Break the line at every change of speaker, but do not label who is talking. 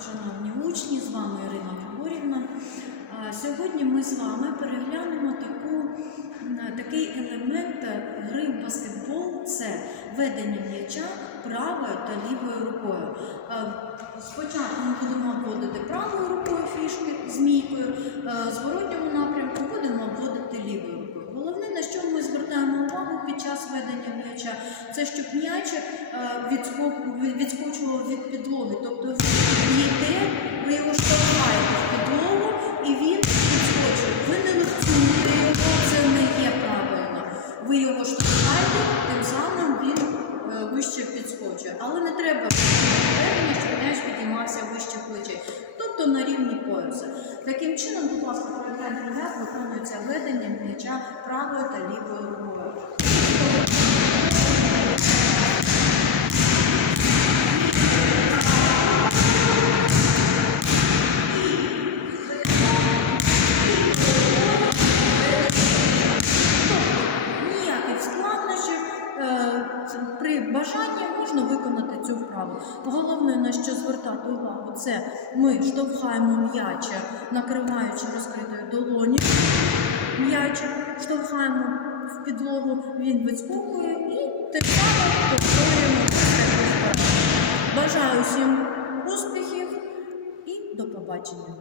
Шановні учні, з вами Ірина Григорівна. Сьогодні ми з вами переглянемо таку, такий елемент гри в баскетбол це ведення м'яча правою та лівою рукою. Спочатку ми будемо обводити правою рукою фішки змійкою, а, в зворотньому напрямку будемо обводити лівою рукою. Головне, на що ми звертаємо увагу під час ведення м'яча, це щоб м'яч е, відскочував від підлоги. Ви його штовхаєте, тим самим він е, вище підскочує. Але не треба ведення, щоб м'яч підіймався вище плечей. Тобто на рівні пояса. Таким чином, будь ласка, як виконується веденням м'яча правою та лівою рукою. Ніяких складнощів е, це при бажанні можна виконати цю вправу. Головне на що звертати увагу, це ми штовхаємо м'яча, накриваючи розкритою долоні. М'яча штовхаємо в підлогу, він відскокує і тим самим повторюємо. Бажаю всім успіхів і до побачення.